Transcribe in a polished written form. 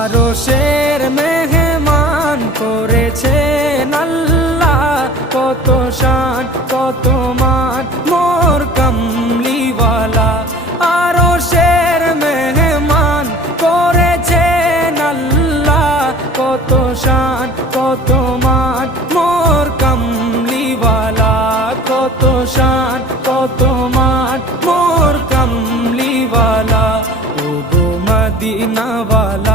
আরশের মেহমান করেছেন আল্লাহ, কত শান কত মান মোর কামলিওয়ালা। আরশের মেহমান করেছেন আল্লাহ, কত শান কত মান মোর কামলিওয়ালা, কত শান কত মান মোর কামলিওয়ালা। ও গো মদিনাওয়ালা